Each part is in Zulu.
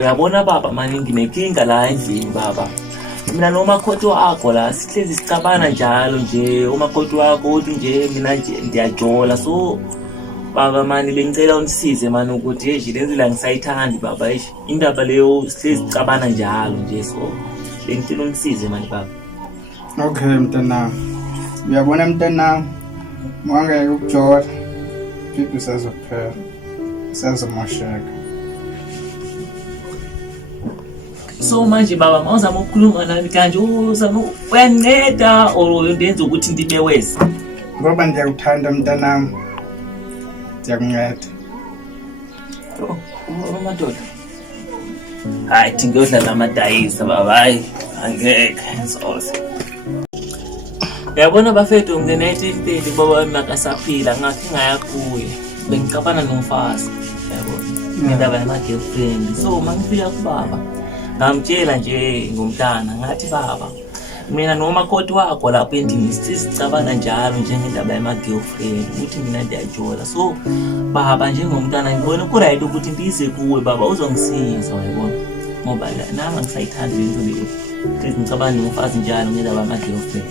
Uyabona baba manje nginenkinga la endlini baba. Mina nomakoti wakho la sihlezi sicabana njalo nje umakoti wakho uthi nje mina nje ndiyajola so baba mani bengicela ungisize mani ukuthi nje lenze la ngisayithandi baba indaba leyo sihlezi sicabana njalo nje so bengicela ungisize mani baba. Okay mntana. Uyabona mntana mangeke ukujola. People sazophela. Sazomosheka. So manje baba mawuzama ukukhuluma nami kanje uzama uyanceda or ndenza ukuthi ndibeweza ngoba ndiyakuthanda mntanami ndiyakunceda madoda hayi ngiyodlala amadayisa baba hayi angeke ngizoze yabona bafethu nge-1930 baba makasaphila ngakhinga kuye bengicabana nomfazi yabona indaba yama-girlfriend so mangifika kubaba ngamtshela nje ngomntana ngathi baba mina nomakoti wakho lapho endlini sicabana njalo njengendaba yama-girlfriend ukuthi mina ndiyajola so baba njengomntana ngibona ku-right ukuthi ndize kuwe baba uzongisiza wayibona ngoba nami angisayithandi lento leyo hlezi ngicabana nomfazi njalo ngendaba yama-girlfriend.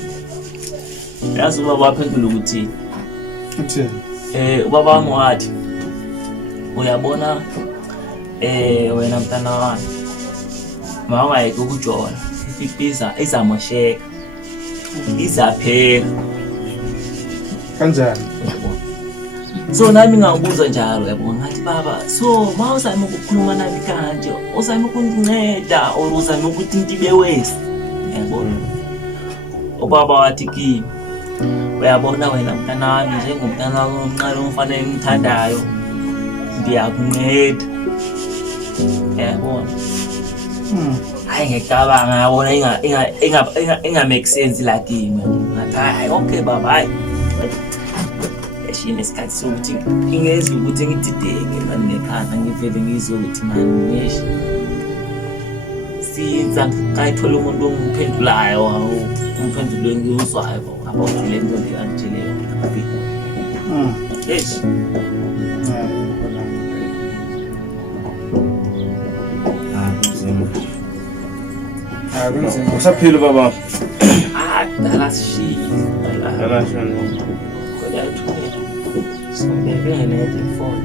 Yazi ubaba waphendula ukuthi ubaba wami wathi uyabona wena mntana wami mawungayeki ukujola izamosheka izaphela kanjani so nami ngawubuza njalo yabona ngathi baba so mawuzama ukukhuluma nami kanje uzama ukundinceda or uzama ukuthi ndibewesi yabona ubaba wathi kimi uyabona wena mntana wami njengomntana wami omncane omfana engithandayo ndiyakunceda yabona hayi ngicabanga yabona inga make sense la kimi ngathi hayi okay baba hayi yashine isikhathi sokuthi ingezwe ukuthi ngidideke manje nekhanda ngivele ngizokuthi manje ngishi sinza ngayithola umuntu ongiphendulayo umphendule ngiwuzwayo about le nto le angitsheleyo yes usaphila baba dala shi dala shona kola ithumela sibekene phone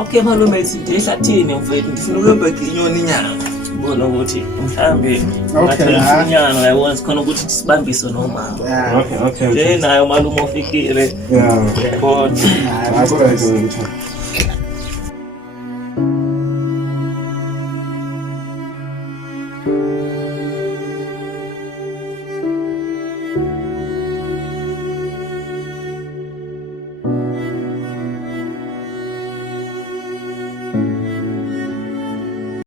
okay malume sithi ehlathini mfethu ngifuna ukuyobheka inyoni inyanga bona ukuthi mhlambe inyanga yayibona sikhona ukuthi sibambise noma okay nje nayo malume ofikile yabona yeah